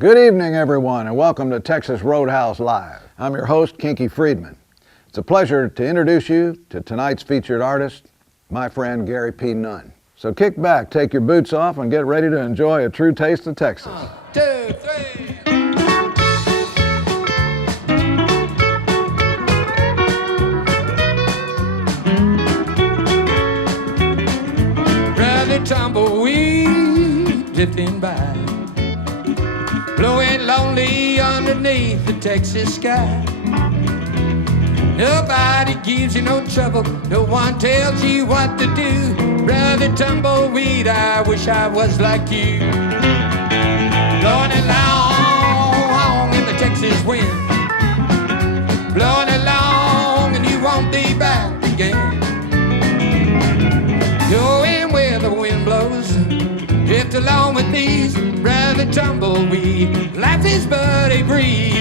Good evening, everyone, and welcome to Texas Roadhouse Live. I'm your host, Kinky Friedman. It's a pleasure to introduce you to tonight's featured artist, my friend Gary P. Nunn. So kick back, take your boots off, and get ready to enjoy a true taste of Texas. 1, 2, 3. Brother tumbleweed drifting by, blowing lonely underneath the Texas sky. Nobody gives you no trouble, no one tells you what to do. Brother tumbleweed, I wish I was like you. Blowing along in the Texas wind, blowing along and you won't be back again. Going where the wind blows, drift along with these. Brother tumbleweed, life is but a breeze.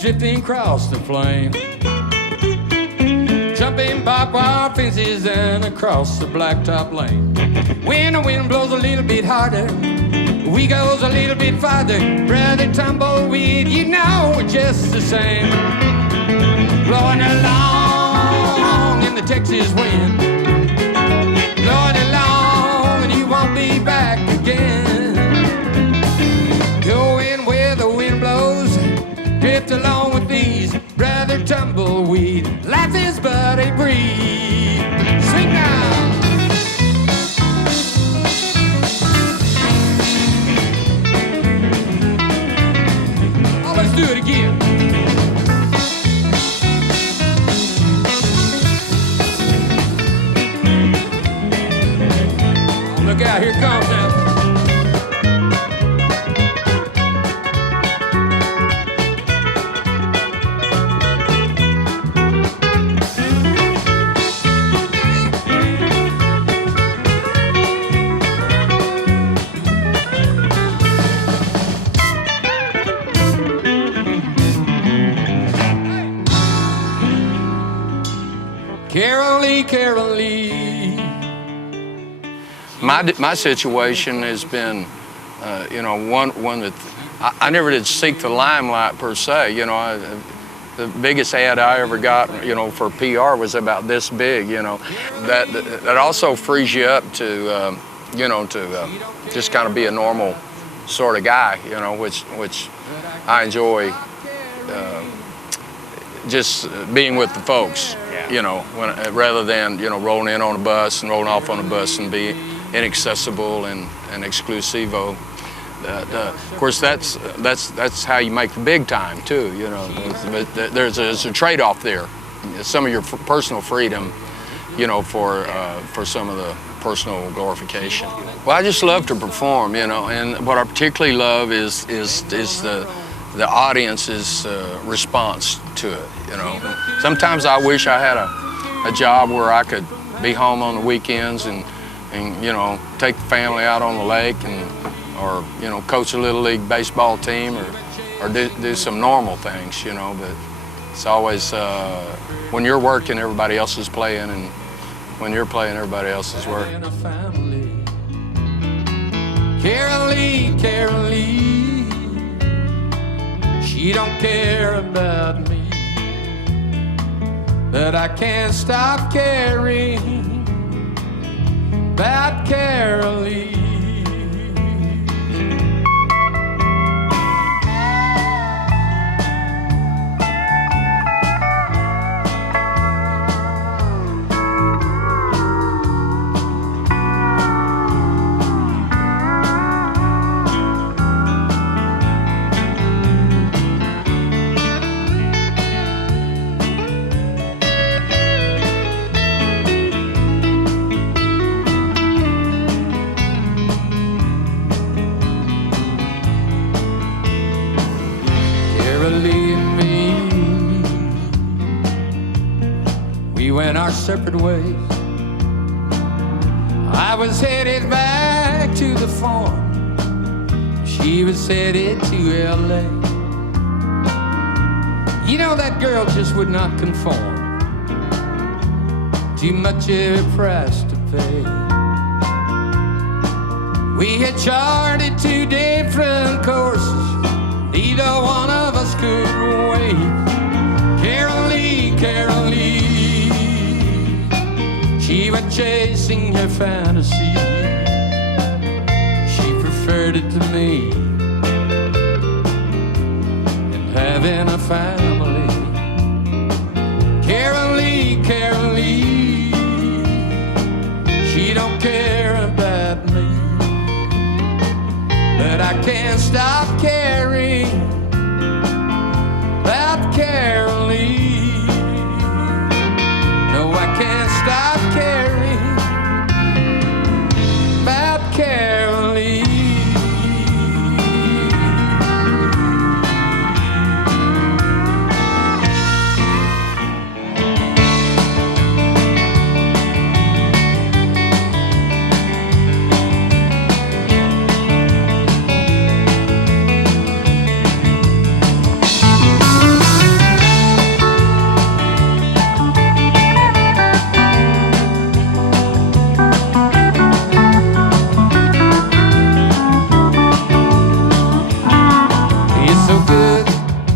Drifting across the flame, jumping barbed wire fences and across the blacktop lane. When the wind blows a little bit harder, we goes a little bit farther. Brother tumbleweed, you know we're just the same. Blowing along in the Texas wind, blowing along and you won't be back again. Going where the wind blows, drift along with these. Brother tumbleweed, life is but a breeze. Sing now. Oh, let's do it again. Oh, look out, here it comes now. Carol Lee. My situation has been, one that I never did seek the limelight per se. The biggest ad I ever got, for PR was about this big. That also frees you up to, just kind of be a normal sort of guy. Which I enjoy. Just being with the folks. Rather than rolling in on a bus and rolling off on a bus and be inaccessible and exclusivo. Of course, that's how you make the big time too. But there's a trade-off there. Some of your personal freedom, for some of the personal glorification. Well, I just love to perform, and what I particularly love is the audience's response to it. Sometimes I wish I had a job where I could be home on the weekends and take the family out on the lake or coach a little league baseball team or do some normal things, but it's always when you're working, everybody else is playing, and when you're playing, everybody else is working. Carol Lee, she don't care about me, but I can't stop caring about Carol Lee. we went our separate ways. I was headed back to the farm. She was headed to L.A. You know, that girl just would not conform. Too much of a price to pay. We had charted 2 different courses. Neither one of us could wait. Carol Lee, she went chasing her fantasy. She preferred it to me and having a family. Carol Lee, she don't care about me, but I can't stop caring about Carol Lee. No, I can't stop caring about Carol Lee.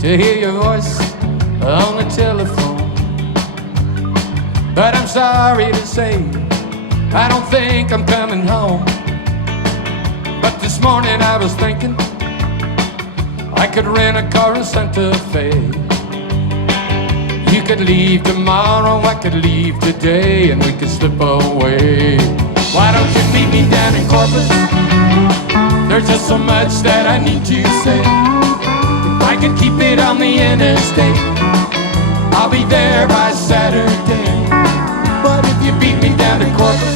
To hear your voice on the telephone, but I'm sorry to say I don't think I'm coming home. But this morning I was thinking I could rent a car in Santa Fe. You could leave tomorrow, I could leave today, and we could slip away. Why don't you meet me down in Corpus? There's just so much that I need to say. I could keep it on the interstate. I'll be there by Saturday. But if you beat me down to Corpus,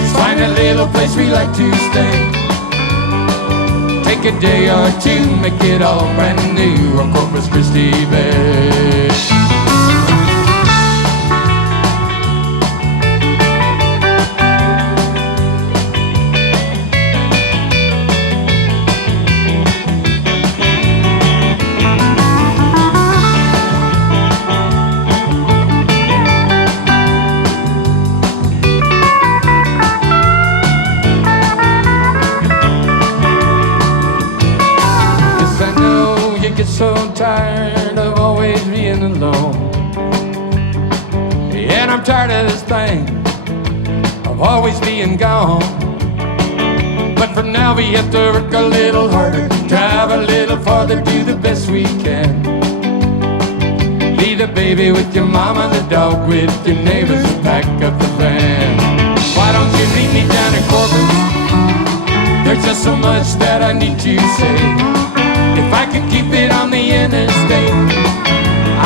just find a little place we like to stay. Take a day or two, make it all brand new on Corpus Christi Bay. So tired of always being alone. And I'm tired of this thing of always being gone. But for now we have to work a little harder, drive a little farther, do the best we can. Leave the baby with your mama, the dog with your neighbors, and pack up the van. Why don't you meet me down in Corpus? There's just so much that I need to say. If I can keep it on the interstate,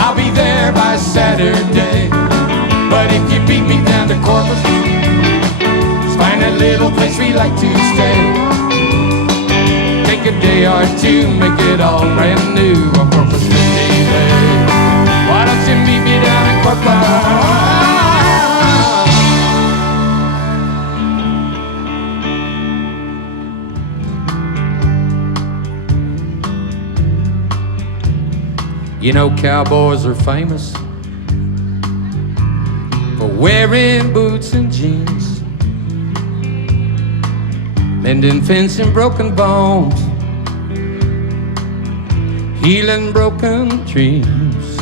I'll be there by Saturday. But if you beat me down to Corpus, just find a little place we like to stay. Take a day or two, make it all brand new on Corpus Christi Bay. Why don't you meet me down in Corpus? You know, cowboys are famous for wearing boots and jeans, mending fencing broken bones, healing broken dreams,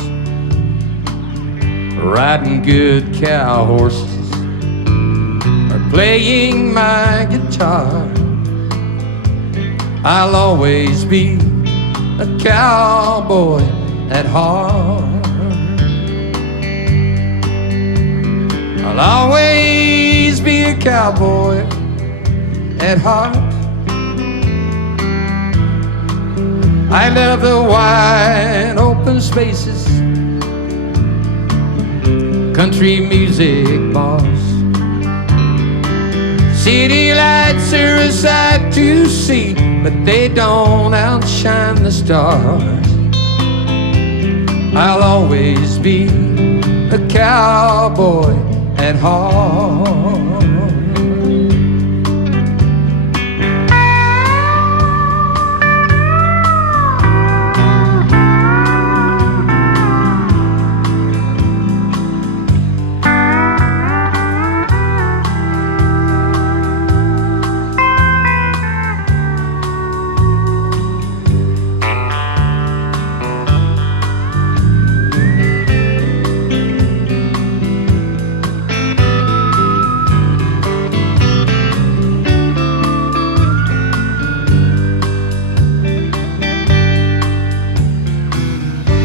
riding good cow horses, or playing my guitar. I'll always be a cowboy at heart. I'll always be a cowboy at heart. I love the wide open spaces, country music bars. City lights are a sight to see, but they don't outshine the stars. I'll always be a cowboy at heart.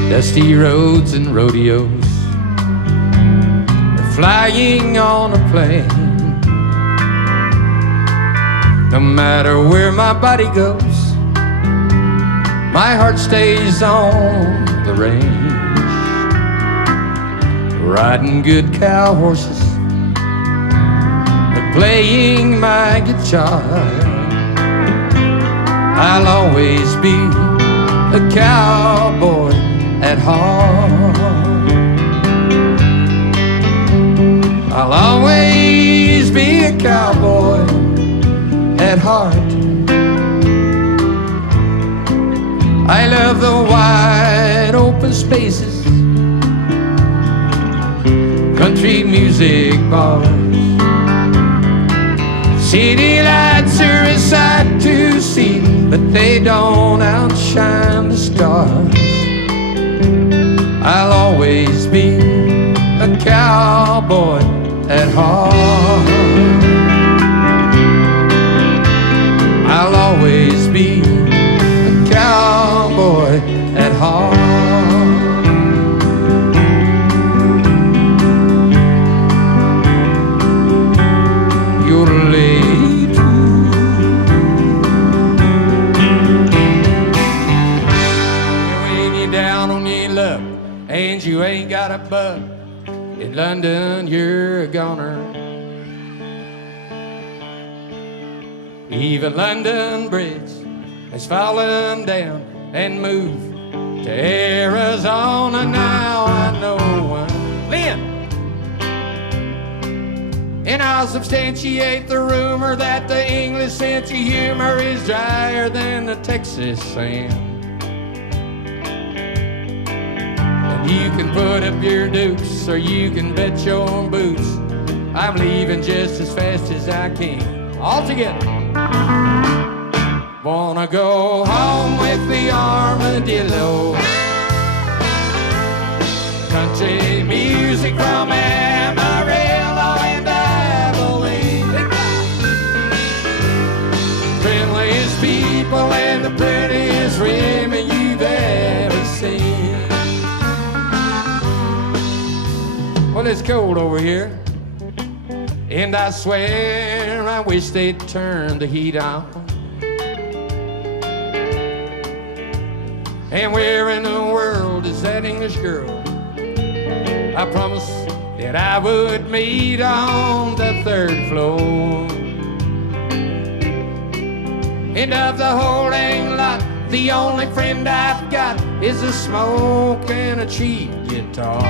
Dusty roads and rodeos, or flying on a plane. No matter where my body goes, my heart stays on the range. Riding good cow horses, or playing my guitar. I'll always be a cowboy at heart. I'll always be a cowboy at heart. I love the wide open spaces, country music bars. City lights are a sight to see, but they don't outshine the stars. I'll always be a cowboy at heart. I'll always be a cowboy at heart. When you're down on your luck and you ain't got a buck, in London you're a goner. Even London Bridge has fallen down and moved to Arizona. Now I know one. Lynn! And I'll substantiate the rumor that the English sense of humor is drier than the Texas sand. You can put up your dukes, or you can bet your own boots. I'm leaving just as fast as I can. All together. Wanna go home with the armadillo. Country music from Amarillo and Abilene. Friendliest people and the prettiest women you've ever seen. Well, it's cold over here, and I swear I wish they'd turn the heat on. And where in the world is that English girl I promised that I would meet on the third floor? And of the whole dang lot, the only friend I've got is a smoke and a cheap guitar.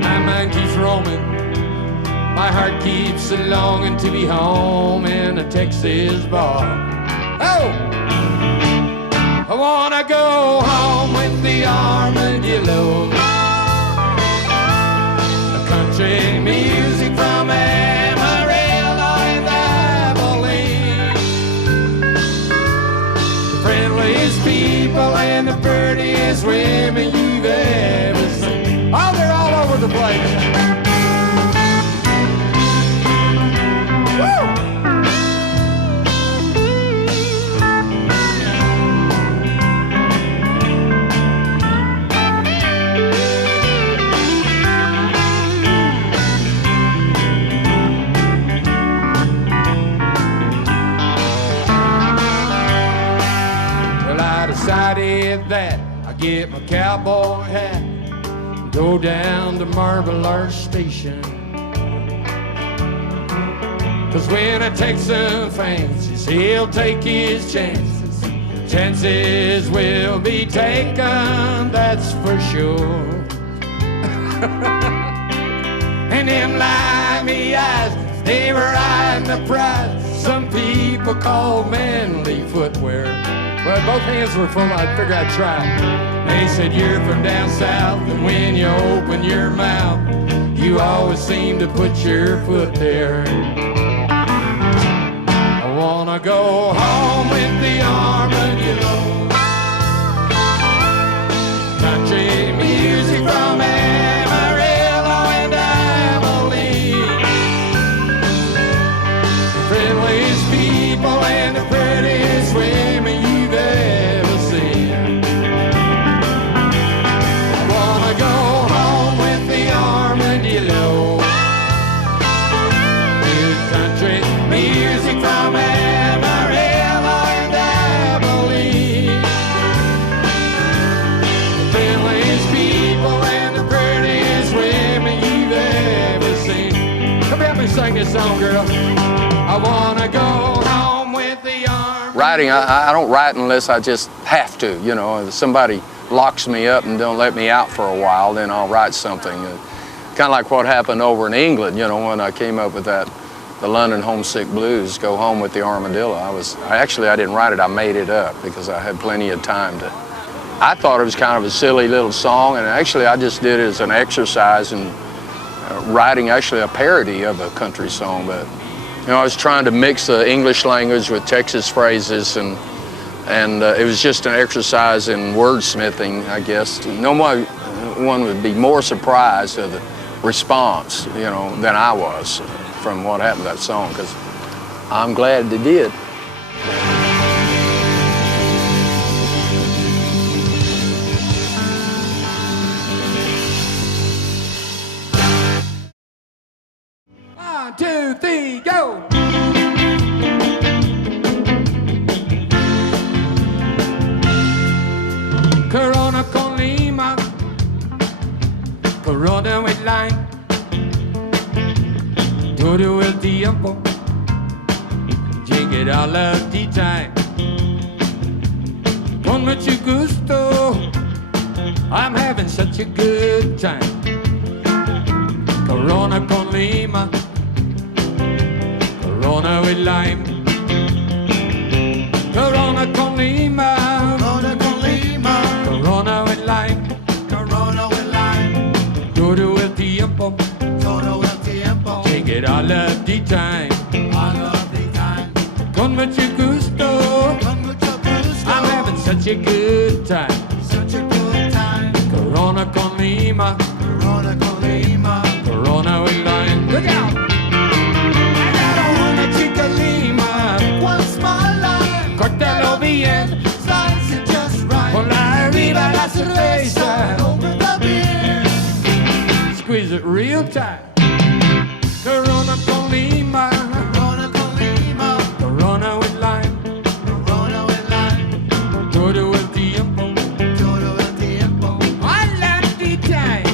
My mind keeps roaming, my heart keeps longing to be home in a Texas bar. Oh! I wanna go home with the armadillo. The country music from Amarillo and Abilene. The friendliest people and the prettiest women you've ever seen. Oh, they're all over the place. Woo! Decided that I'd get my cowboy hat and go down to Marble Arch Station. 'Cause when a Texan fancies, he'll take his chances chances will be taken, that's for sure. And them limey eyes, they were eyeing the prize some people call manly footwear. But both hands were full, I figured I'd try. They said, you're from down south, and when you open your mouth, you always seem to put your foot there. I wanna go home with the armadillo. Country music from Amarillo and Abilene. Friendliest people and the prettiest women you've ever seen. I wanna go home with the armadillo. Good country music from Amarillo and Abilene. The friendliest people and the prettiest women you've ever seen. Come help me sing this song, girl. I wanna go home with the arm. Writing, I don't write unless I just have to, you know. If somebody locks me up and don't let me out for a while, then I'll write something. Kind of like what happened over in England, you know, when I came up with that, the London Homesick Blues, Go Home with the Armadillo. I didn't write it, I made it up because I had plenty of time to. I thought it was kind of a silly little song, and actually I just did it as an exercise in writing actually a parody of a country song. But you know, I was trying to mix the English language with Texas phrases, and it was just an exercise in wordsmithing, I guess. No one would be more surprised at the response, you know, than I was from what happened to that song, because I'm glad they did. One, two, three, go! Corona con Lima, Corona with lime, todo el tiempo, llegue a la time. Con mucho gusto, I'm having such a good time. Corona con Lima, Corona with lime, Corona con Lima, Corona con Lima, Corona with lime, Corona with lime, todo el tiempo, take it all of the time, con mucho gusto, I'm having such a good time, Corona con Lima, Corona with lime, look out! Córtalo bien, slice it just right. Por arriba la cerveza, over the beer. Squeeze it real tight. Corona con Lima, Corona con Lima, Corona with lime, Corona with lime. Todo el tiempo, I like the time.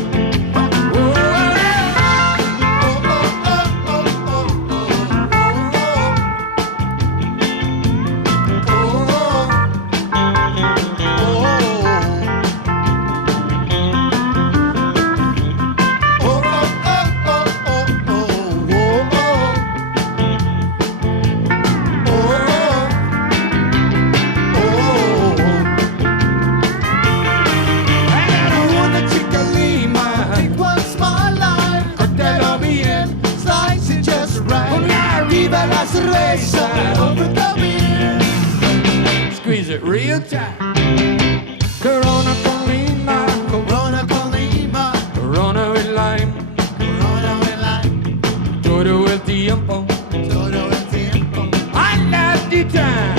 Over the beer. Squeeze it real tight. Corona con Lima, Corona con Lima, Corona with lime, Corona with lime. Todo el tiempo, I love the time.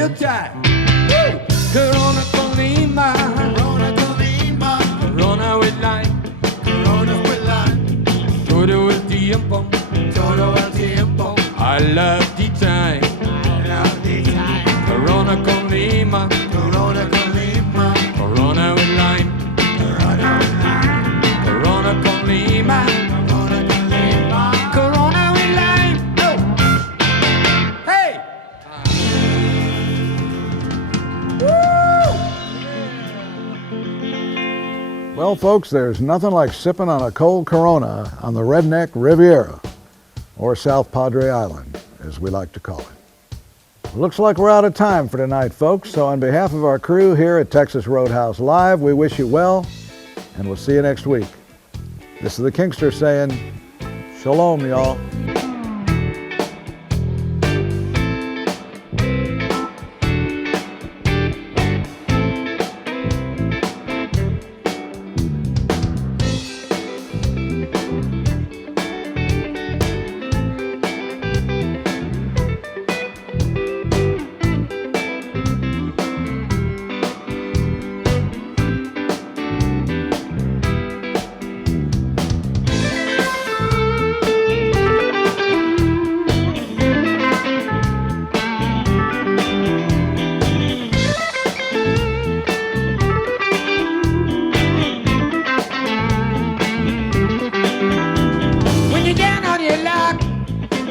real tight. Woo! Corona con Lima, Corona with lime, todo el tiempo, I love the time. Corona con Lima, Corona with lime, Corona con Lima, Corona with lime. Oh. Hey! Well, folks, there's nothing like sipping on a cold Corona on the Redneck Riviera, or South Padre Island, as we like to call it. Looks like we're out of time for tonight, folks, so on behalf of our crew here at Texas Roadhouse Live, we wish you well, and we'll see you next week. This is the Kingster saying, shalom, y'all.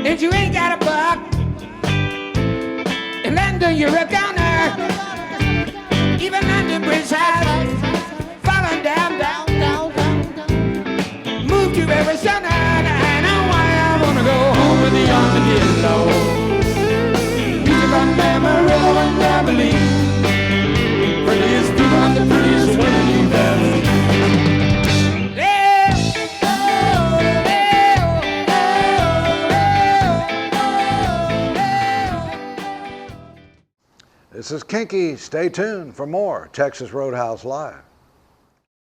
If you ain't got a buck, in London you're a gunner. Even London Bridge has fallen down. Moved to Arizona, and I know why I wanna go home with the armadillo. Music on Amarillo and Abilene. Prettiest people on the prettiest women you've ever seen. This is Kinky. Stay tuned for more Texas Roadhouse Live.